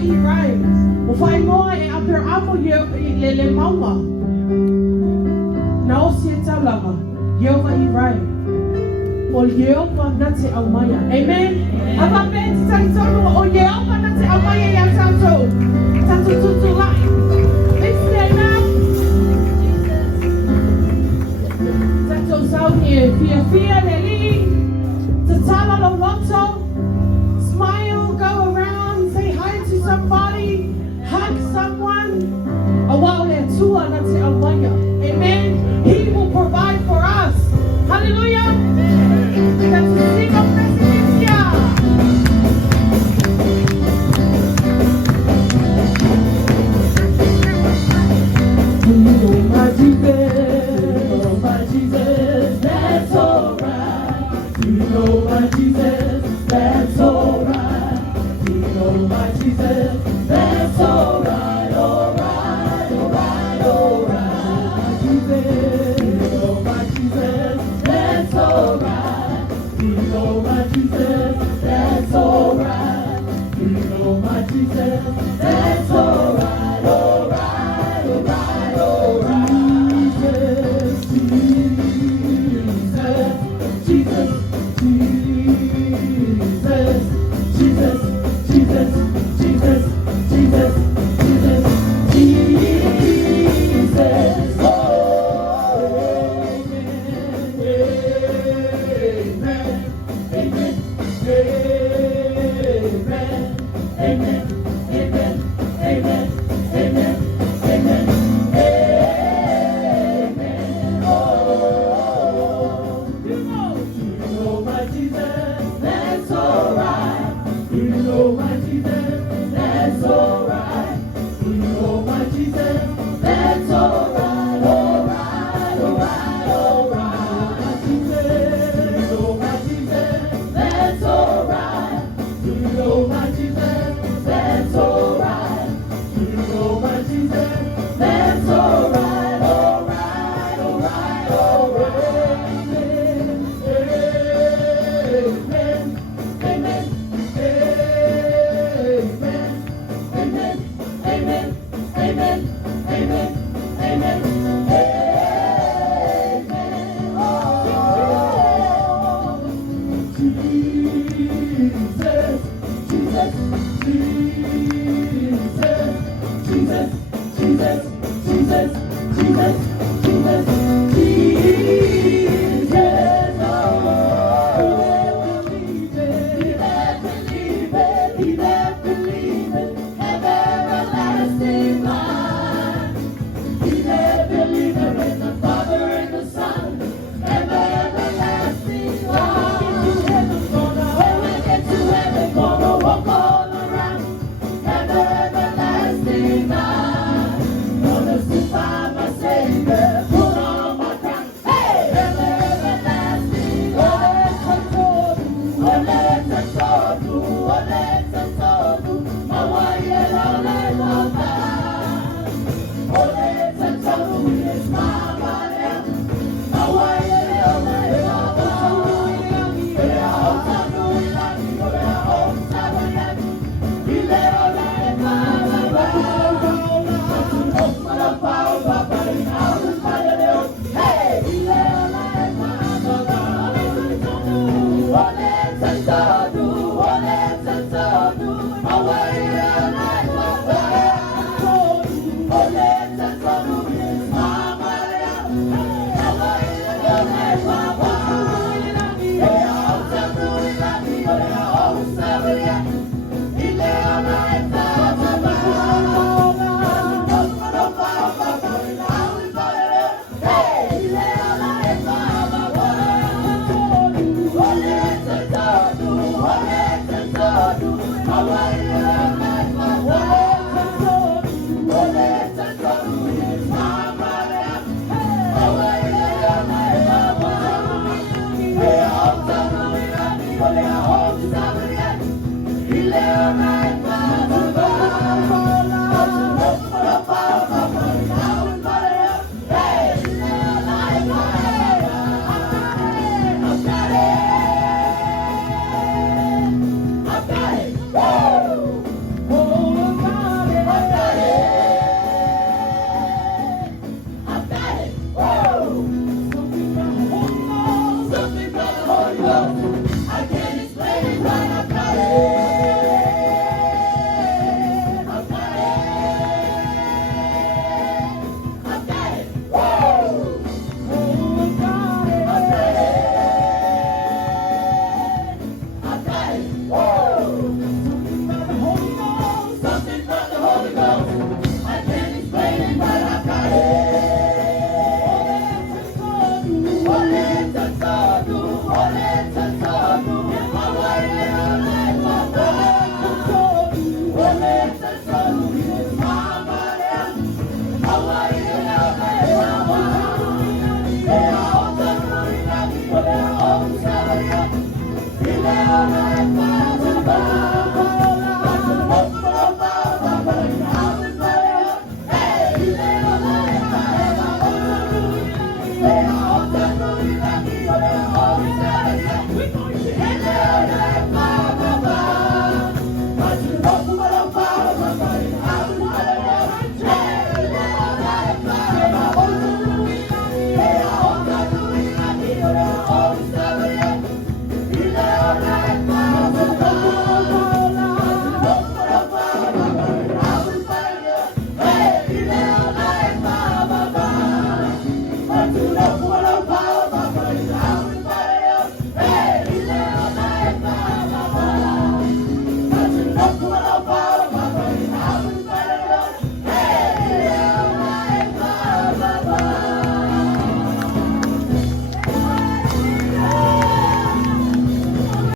i rai. O whai moa e apera amo le maua. Na o si e taulanga. Yehova i rai. O Yehova na te au maya. Amen. Aba me te taitonu o Yehova na te au maya ia tātou. Tātou tutu lai. Let's stay now. Tātou sauni e fia le li. Te tala lo loto. Smile, go around, say hi to somebody, hug someone. Awao le tua na te au maya. Amen. He will provide for us. Hallelujah. Let's sing of Presidencia. You know my Jesus, that's alright. You know my Jesus, that's alright. You know my Jesus, that's alright, alright, alright, alright. You know my Jesus, that's alright. You know my Jesus, that's alright. You know my Jesus, that's alright, alright, alright, alright. Jesus, Jesus, Jesus, Jesus, Jesus, Jesus, Jesus, oh, amen, amen, amen, amen, amen, amen, amen, amen, oh, you know my Jesus, that's alright. You know my Jesus, that's alright. You know my Jesus, that's alright, alright, alright, alright. You know my Jesus, that's alright. You know my Jesus, that's alright. You know my Jesus, that's alright, alright, alright, alright. Amen, amen, amen, amen, amen, amen, amen, amen, oh, Jesus, Jesus, Jesus, Jesus, Jesus, Jesus, Jesus, Jesus, oh, he that believeth, have everlasting life. He that believeth in the Father and the Son, have everlasting life. When we get to heaven, gonna walk all around, have everlasting life. Gonna sit by my Savior, put on my crown, hey, have everlasting life. Oleta todo, mawaye oleta ba. Oleta todo is mama ya. Mawaye oleta ba. Ele alta no ilani, ele alta no ilani. Ile oleta ba. Opa la pa ba in house para Deus. Hey, ile oleta ba. Oleta todo. Holy Ghost. I can't explain it, but I've got it. I've got it. I've got it. Woo! Oh, I've got it. I've got it. I've got it. Woo! Something about the Holy Ghost. I can't explain it, but I've got it. Bye.